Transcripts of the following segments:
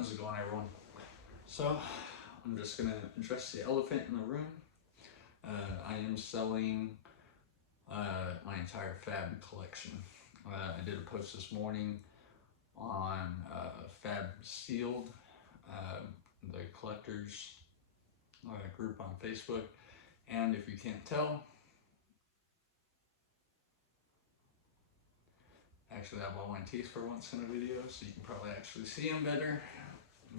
How's it going, everyone? So, I'm just gonna address the elephant in the room. I am selling my entire Fab collection. I did a post this morning on Fab Sealed, the collectors group on Facebook. And if you can't tell, actually I have all my teeth for once in a video, so you can probably actually see them better.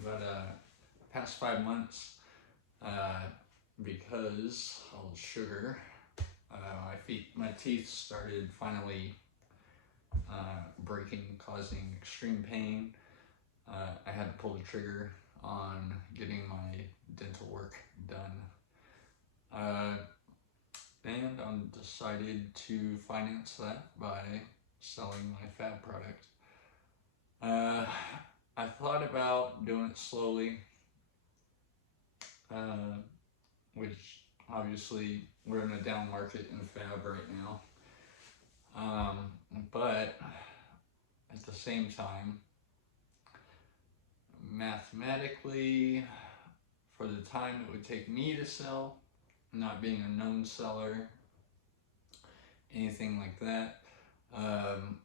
But past 5 months, because all the sugar, my teeth started finally breaking, causing extreme pain. I had to pull the trigger on getting my dental work done. And I decided to finance that by selling my Fab product. I thought about doing it slowly, which obviously we're in a down market in Fab right now. But at the same time, mathematically, for the time it would take me to sell, not being a known seller, anything like that,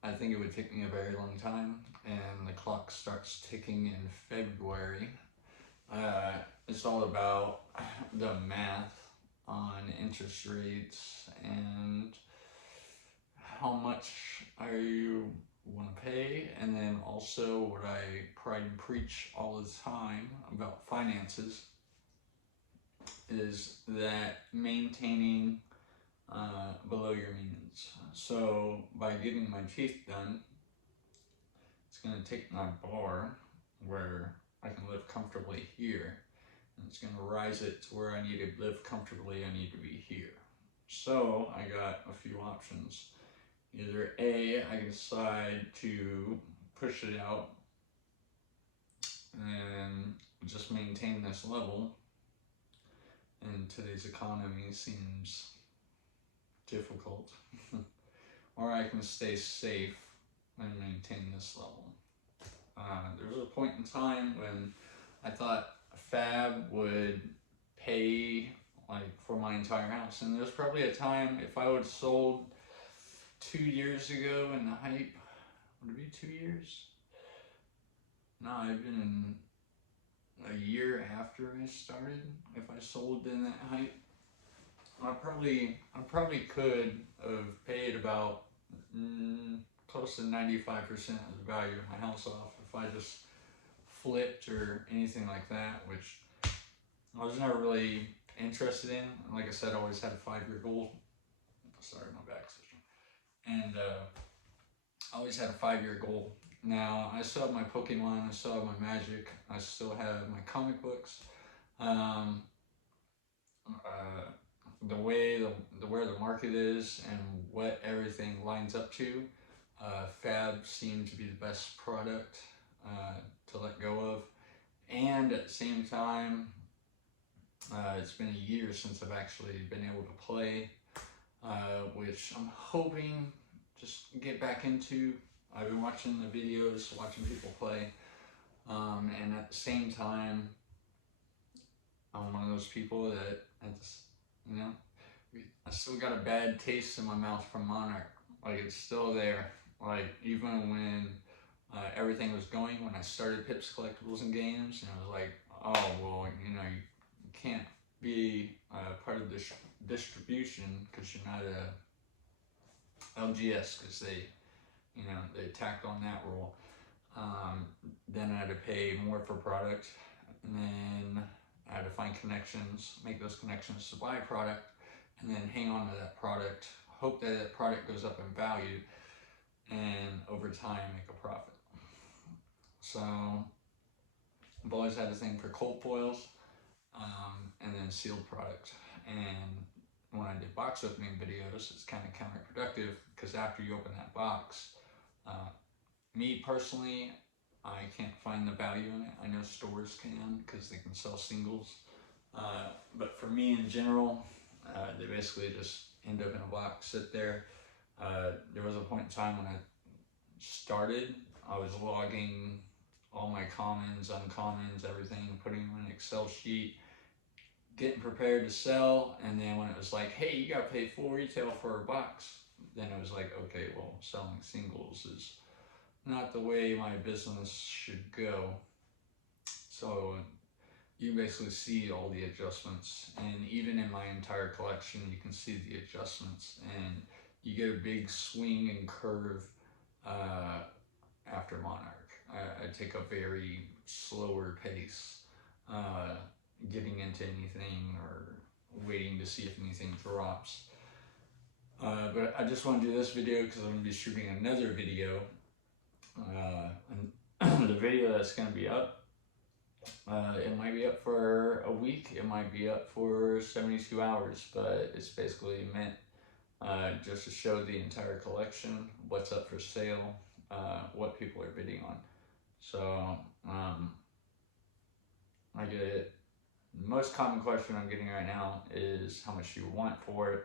I think it would take me a very long time, and the clock starts ticking in February. It's all about the math on interest rates and how much you want to pay, and then also what I pride and preach all the time about finances is that maintaining below your means. So by getting my teeth done, it's going to take my bar where I can live comfortably here, and it's going to rise it to where I need to live comfortably. I need to be here. So I got a few options. Either A, I can decide to push it out and just maintain this level, and today's economy seems difficult, or I can stay safe and maintain this level. There was a point in time when I thought Fab would pay for my entire house, and there's probably a time if I would have sold 2 years ago in the hype, would it be 2 years? No, I've been in a year after I started. If I sold in that hype, I probably could have paid about close to 95% of the value of my house off if I just flipped or anything like that, which I was never really interested in. Like I said, I always had a 5-year goal. Sorry, my back session. And I always had a 5-year goal. Now, I still have my Pokemon, I still have my Magic, I still have my comic books. Where the market is and what everything lines up to, Fab seemed to be the best product to let go of. And at the same time, it's been a year since I've actually been able to play, which I'm hoping just get back into. I've been watching the videos, watching people play, and at the same time, I'm one of those people that I still got a bad taste in my mouth from Monarch. Like, it's still there. Like, even when everything was going, when I started Pips Collectibles and Games, and I was like, oh, well, you can't be part of this distribution because you're not a LGS, because they tacked on that rule. Then I had to pay more for product, and then I had to find connections, make those connections to buy product, and then hang on to that product, hope that that product goes up in value, and over time make a profit. So I've always had a thing for cold foils, and then sealed product. And when I did box opening videos, it's kind of counterproductive, because after you open that box, me personally, I can't find the value in it. I know stores can, because they can sell singles, but for me in general, they basically just end up in a box, sit there. There was a point in time when I started, I was logging all my commons, uncommons, everything, putting them in an Excel sheet, getting prepared to sell. And then when it was like, hey, you gotta pay full retail for a box, then it was like, okay, well, selling singles is not the way my business should go. So you basically see all the adjustments, and even in my entire collection you can see the adjustments, and you get a big swing and curve after Monarch. I take a very slower pace getting into anything or waiting to see if anything drops. But I just want to do this video because I'm going to be shooting another video. And the video that's going to be up, it might be up for a week, it might be up for 72 hours, but it's basically meant just to show the entire collection, what's up for sale, what people are bidding on. So I get it. The most common question I'm getting right now is how much you want for it.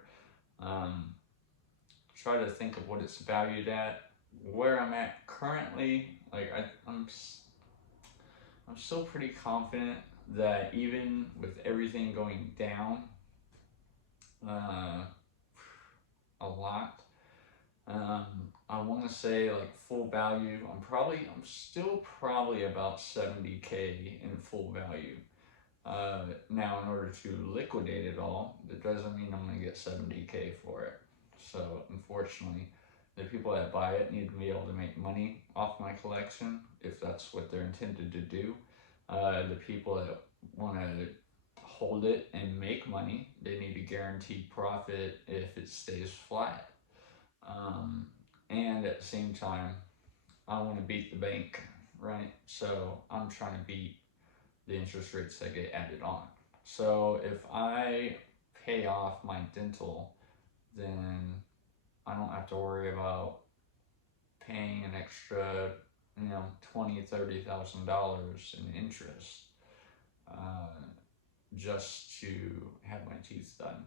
Try to think of what it's valued at. Where I'm at currently, like I'm still pretty confident that even with everything going down a lot, I want to say like full value, I'm still probably about 70K in full value. Now in order to liquidate it all, that doesn't mean I'm going to get 70K for it. So unfortunately, the people that buy it need to be able to make money off my collection if that's what they're intended to do. The people that want to hold it and make money, they need a guaranteed profit if it stays flat. And at the same time, I want to beat the bank, right? So I'm trying to beat the interest rates that get added on. So if I pay off my dental, then I don't have to worry about paying an extra, $20,000-$30,000 in interest just to have my teeth done.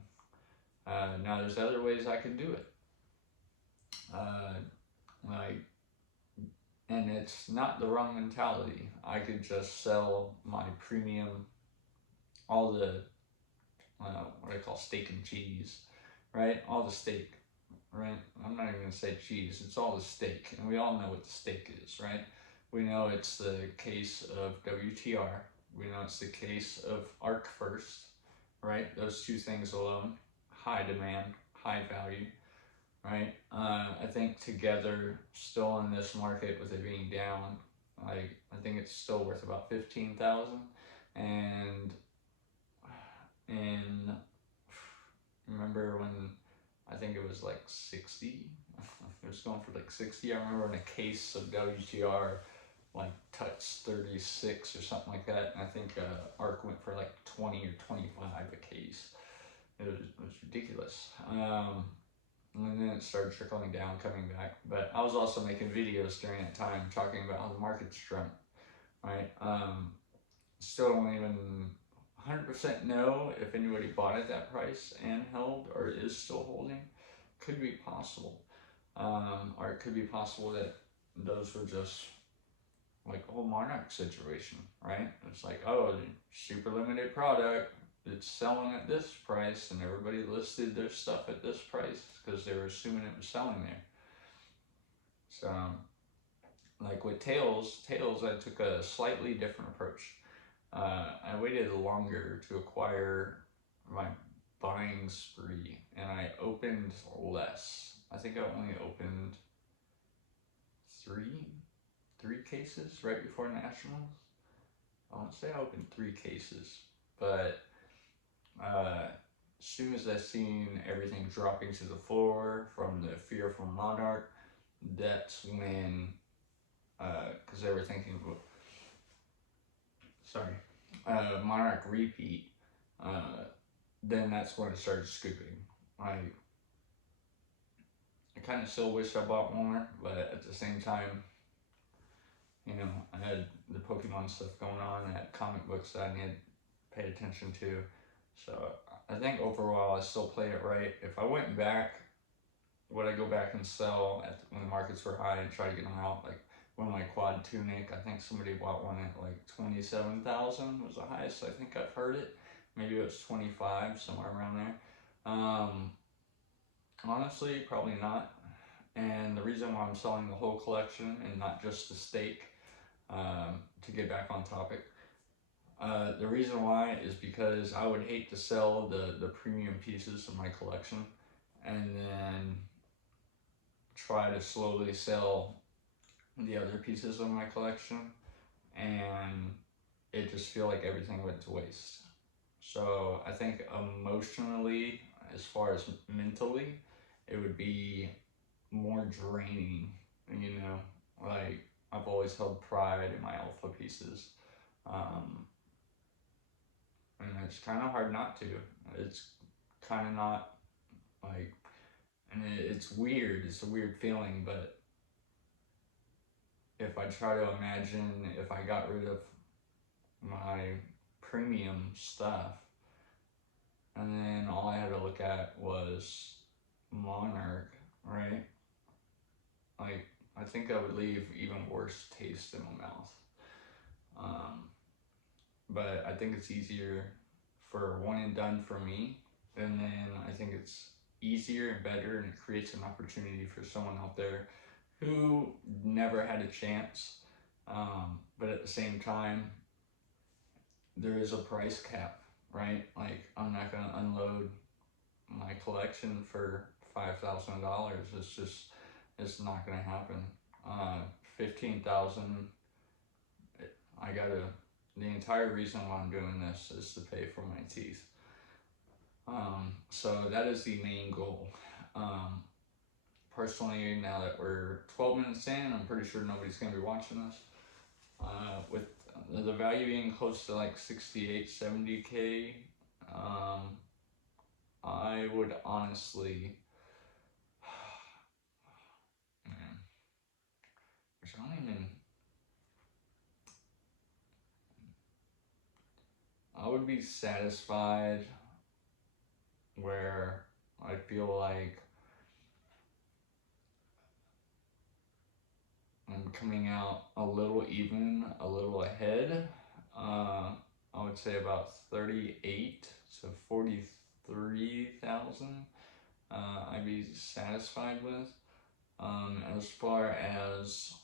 Now there's other ways I can do it. And it's not the wrong mentality. I could just sell my premium, all the what I call steak and cheese, right? All the steak, right? I'm not even gonna say cheese, it's all the steak, and we all know what the steak is, right? We know it's the case of WTR, we know it's the case of ARC First, right? Those two things alone, high demand, high value, right? I think together, still in this market with it being down, I think it's still worth about 15,000, and remember when I think it was like 60, it was going for like 60. I remember when a case of WTR like touched 36 or something like that, and I think ARC went for like 20 or 25 a case. It was ridiculous. And then it started trickling down, coming back. But I was also making videos during that time talking about how the market's shrunk, right? Still don't even 100% know if anybody bought at that price and held or is still holding. Could be possible. Or it could be possible that those were just like a whole Monarch situation, right? It's like, oh, super limited product, it's selling at this price, and everybody listed their stuff at this price because they were assuming it was selling there. So, like with Tails, I took a slightly different approach. I waited longer to acquire my buying spree, and I opened less. I think I only opened three cases right before Nationals. I won't say I opened 3 cases, but as soon as I seen everything dropping to the floor from the fear from Monarch, that's when, because they were thinking, Monarch repeat, then that's when I started scooping. I kind of still wish I bought more, but at the same time, I had the Pokemon stuff going on, I had comic books that I needed to pay attention to. So I think overall I still played it right. If I went back, would I go back and sell when the markets were high and try to get them out? Like, with my quad tunic. I think somebody bought one at like 27,000 was the highest I think I've heard it. Maybe it was 25, somewhere around there. Honestly, probably not. And the reason why I'm selling the whole collection and not just the steak, to get back on topic, the reason why is because I would hate to sell the premium pieces of my collection and then try to slowly sell the other pieces of my collection, and it just feel like everything went to waste. So I think emotionally, as far as mentally, it would be more draining, you know, like I've always held pride in my alpha pieces. Um, and it's kind of hard not to. It's kind of not like, and it's weird. It's a weird feeling, but if I try to imagine if I got rid of my premium stuff and then all I had to look at was Monarch, right? Like, I think I would leave even worse taste in my mouth. Um, but I think it's easier for one and done for me, and then I think it's easier and better, and it creates an opportunity for someone out there who never had a chance. But at the same time, there is a price cap, right? Like, I'm not gonna unload my collection for $5,000. It's not gonna happen. 15,000. I gotta. The entire reason why I'm doing this is to pay for my teeth. So that is the main goal. Personally, now that we're 12 minutes in, I'm pretty sure nobody's gonna be watching this. With the value being close to like 68, 70K, I would honestly, man, which I don't even, I would be satisfied where I feel like I'm coming out a little even, a little ahead. I would say about 38 to 43,000. I'd be satisfied with. As far as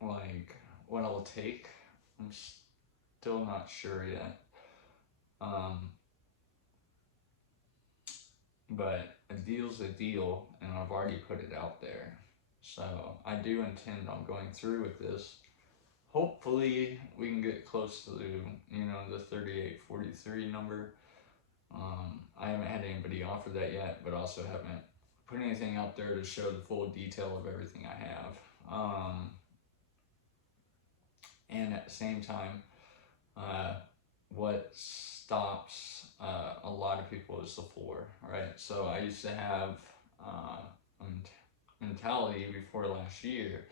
like what I'll take, I'm still not sure yet. But a deal's a deal, and I've already put it out there. So I do intend on going through with this. Hopefully we can get close to the 38, 43 number. I haven't had anybody offer that yet, but also haven't put anything out there to show the full detail of everything I have. And at the same time, what stops a lot of people is the floor, right? So I used to have a mentality before last year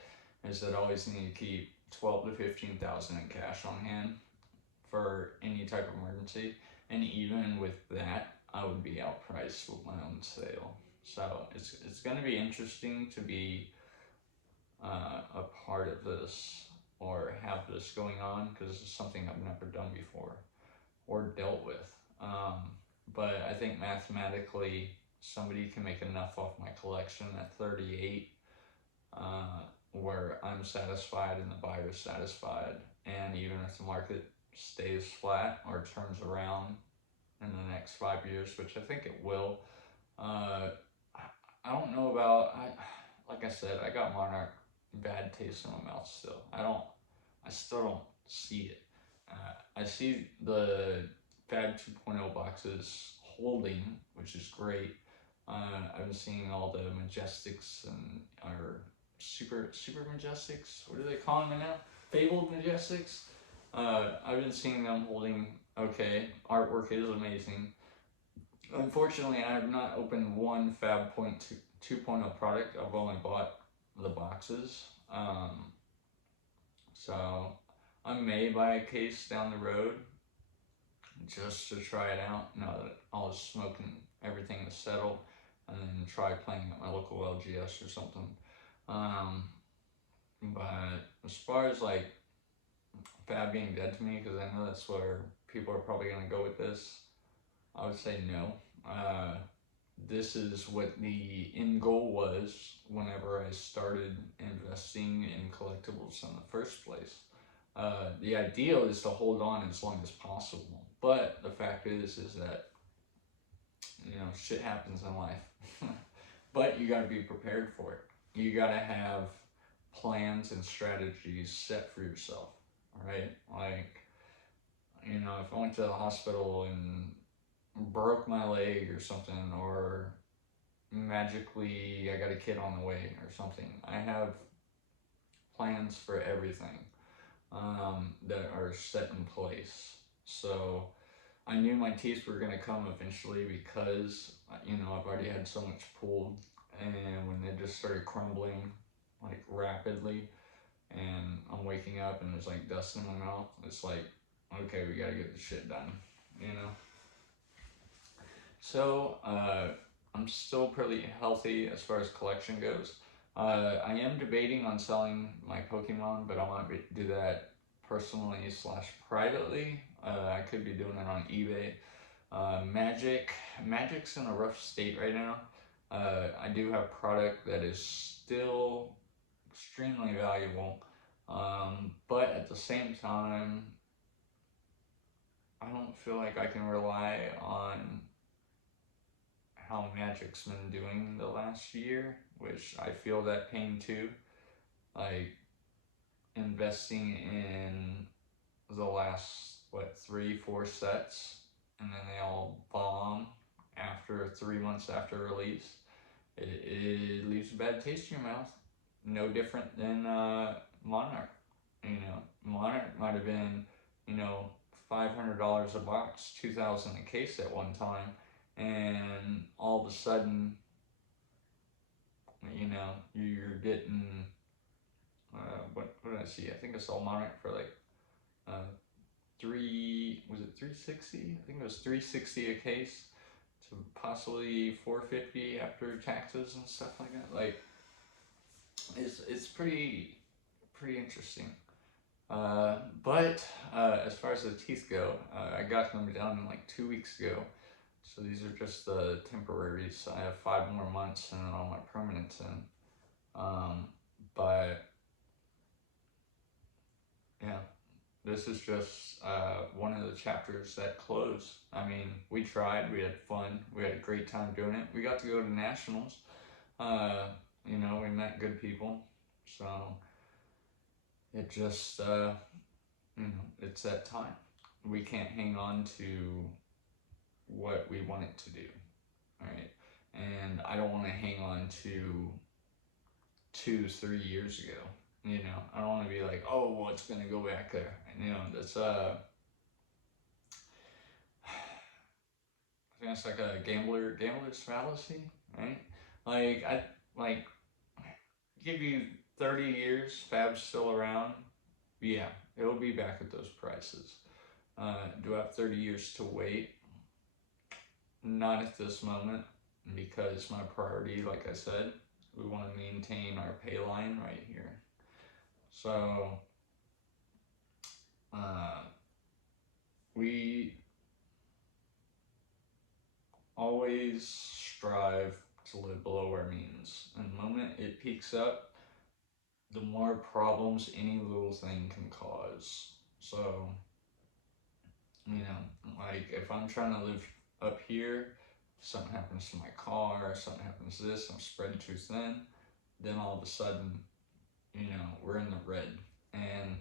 is that I always need to keep 12 to 15,000 in cash on hand for any type of emergency, and even with that, I would be outpriced with my own sale. So it's going to be interesting to be a part of this or have this going on, because it's something I've never done before or dealt with. But I think mathematically, somebody can make enough off my collection at 38 where I'm satisfied and the buyer's satisfied. And even if the market stays flat or turns around in the next 5 years, which I think it will, I don't know about, like I said, I got Monarch bad taste in my mouth still. I still don't see it. I see the Fab 2.0 boxes holding, which is great. I've been seeing all the Majestics and our super Majestics. What are they calling them now? Fabled Majestics. I've been seeing them holding okay. Artwork is amazing. Unfortunately, I have not opened one Fab 2.0 product. I've only bought the boxes. So I may buy a case down the road just to try it out now that all the smoke and everything is settled, and then try playing at my local LGS or something. Um, but as far as like Fab being dead to me, because I know that's where people are probably gonna go with this, I would say no. This is what the end goal was whenever I started investing in collectibles in the first place. The ideal is to hold on as long as possible, but the fact is that shit happens in life. But you got to be prepared for it. You got to have plans and strategies set for yourself, right? Like, if I went to the hospital and broke my leg or something, or magically I got a kid on the way or something, I have plans for everything that are set in place. So I knew my teeth were going to come eventually because, I've already had so much pulled, and when they just started crumbling like rapidly, and I'm waking up and there's like dust in my mouth, it's like, okay, we got to get this shit done, you know? So, I'm still pretty healthy as far as collection goes. I am debating on selling my Pokemon, but I want to do that personally / privately. I could be doing it on eBay. Magic's in a rough state right now. I do have product that is still extremely valuable, but at the same time, I don't feel like I can rely on how Magic's been doing the last year, which I feel that pain too. Like investing in the last 3-4 sets, and then they all bomb after 3 months after release. It leaves a bad taste in your mouth. No different than Monarch. Monarch might have been, $500 a box, $2,000 a case at one time, and all of a sudden, you're getting what did I see? I think I saw Monarch for like uh, 360? I think it was 360 a case to possibly 450 after taxes and stuff like that. Like it's pretty interesting. But as far as the teeth go, I got them done like 2 weeks ago. So these are just the temporaries. I have 5 more months and then all my permanents in. But yeah, this is just one of the chapters that closed. I mean, we tried, we had fun, we had a great time doing it. We got to go to nationals. We met good people. So it just, it's that time. We can't hang on to what we want it to do, right? And I don't want to hang on to 2-3 years ago. I don't want to be like, oh, well, it's gonna go back there. That's I think it's like a gambler's fallacy, right? Like give you 30 years, Fab's still around. Yeah, it'll be back at those prices. Do I have 30 years to wait? Not at this moment, because my priority, like I said, we want to maintain our pay line right here. So we always strive to live below our means. And the moment it peaks up, the more problems any little thing can cause. So, like if I'm trying to live up here, something happens to my car, something happens to this, I'm spread too thin, then all of a sudden, we're in the red. And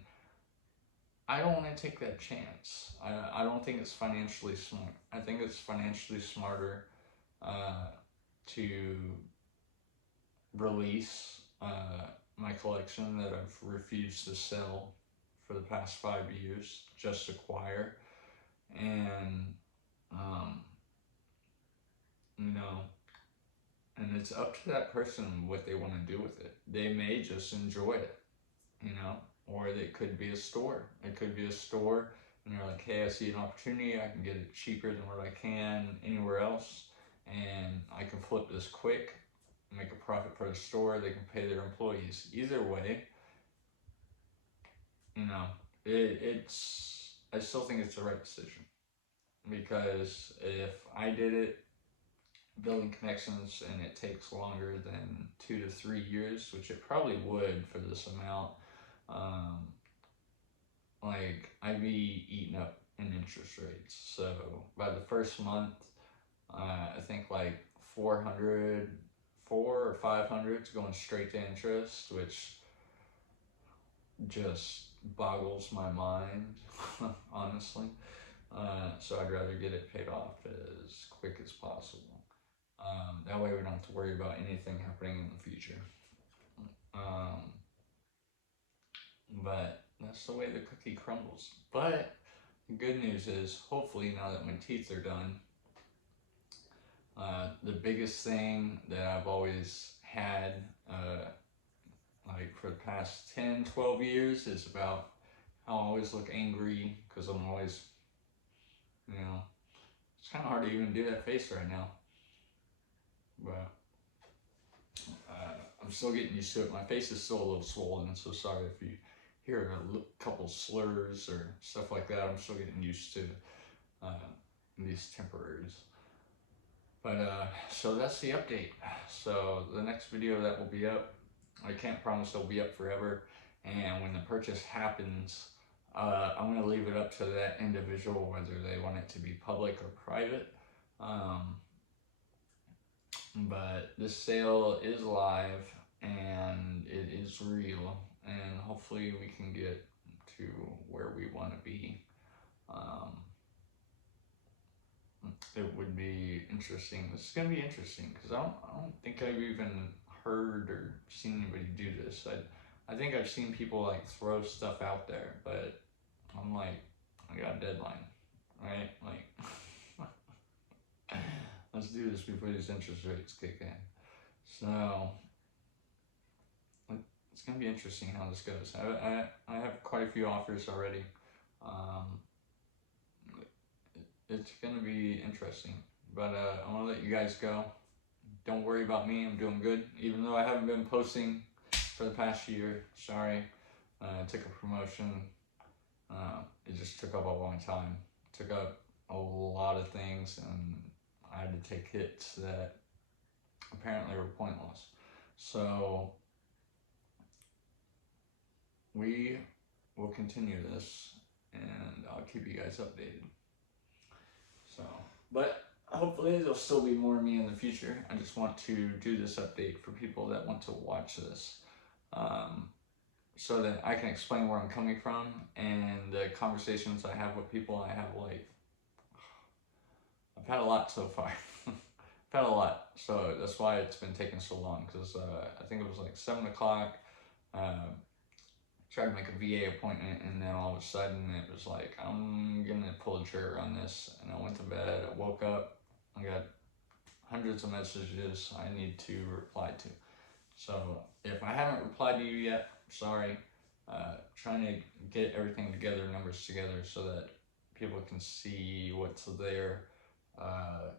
I don't want to take that chance. I don't think it's financially smart. I think it's financially smarter to release my collection that I've refused to sell for the past 5 years, just acquire, and and it's up to that person what they want to do with it. They may just enjoy it, or it could be a store. It could be a store, and they're like, hey, I see an opportunity. I can get it cheaper than what I can anywhere else, and I can flip this quick. make a profit for the store, they can pay their employees. Either way, you know, I still think it's the right decision, because if I did it building connections and it takes longer than 2 to 3 years, which it probably would for this amount, like I'd be eating up in interest rates. So by the first month, I think like 400, 400 or 500 is going straight to interest, which just boggles my mind, honestly. So I'd rather get it paid off as quick as possible. That way we don't have to worry about anything happening in the future. But that's the way the cookie crumbles. But the good news is, hopefully now that my teeth are done, the biggest thing that I've always had, like for the past 10, 12 years, is about how I always look angry, because I'm always, it's kind of hard to even do that face right now. But I'm still getting used to it. My face is still a little swollen, so sorry if you hear a couple slurs or stuff like that. I'm still getting used to these temporaries. But so that's the update. So the next video that will be up, I can't promise it'll be up forever, and when the purchase happens, I'm going to leave it up to that individual whether they want it to be public or private. But this sale is live and it is real, and hopefully we can get to where we want to be. It would be interesting. This is going to be interesting because I don't think I've even heard or seen anybody do this. I think I've seen people like throw stuff out there, but I'm like, I got a deadline, right? Like, let's do this before these interest rates kick in. So it's gonna be interesting how this goes. I have quite a few offers already. It's gonna be interesting, but I'm gonna let you guys go. Don't worry about me. I'm doing good, even though I haven't been posting for the past year. Sorry. I took a promotion. It just took up a long time. It took up a lot of things, and I had to take hits that apparently were pointless. So we will continue this, and I'll keep you guys updated. So, but hopefully there'll still be more of me in the future. I just want to do this update for people that want to watch this, so that I can explain where I'm coming from, and the conversations I have with people. I've had a lot so far. I've had a lot, so that's why it's been taking so long, because I think it was like 7 o'clock. Tried to make a VA appointment, and then all of a sudden it was like, I'm gonna pull the trigger on this. And I went to bed, I woke up, I got hundreds of messages I need to reply to. So if I haven't replied to you yet, sorry. Trying to get everything together, numbers together, so that people can see what's there. And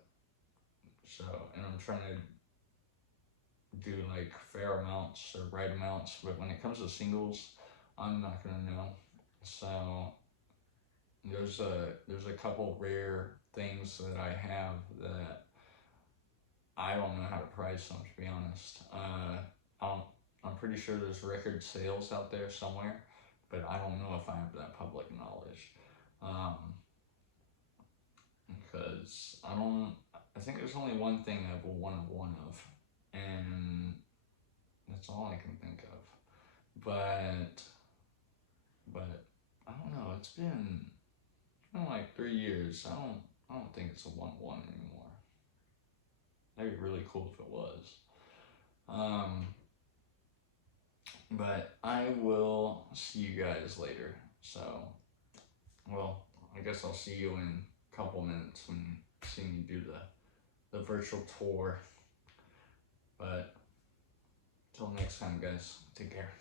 I'm trying to do like fair amounts or right amounts, but when it comes to singles, I'm not gonna know. So there's a couple rare things that I have that I don't know how to price them, to be honest. I'm pretty sure there's record sales out there somewhere, but I don't know if I have that public knowledge. Because I think there's only one thing I have a 1 of 1 of, and that's all I can think of. But I don't know, it's been like 3 years. I don't think it's a 1 of 1 anymore. That'd be really cool if it was. But I will see you guys later. So, well, I guess I'll see you in a couple minutes when you see me do the virtual tour. But till next time, guys, take care.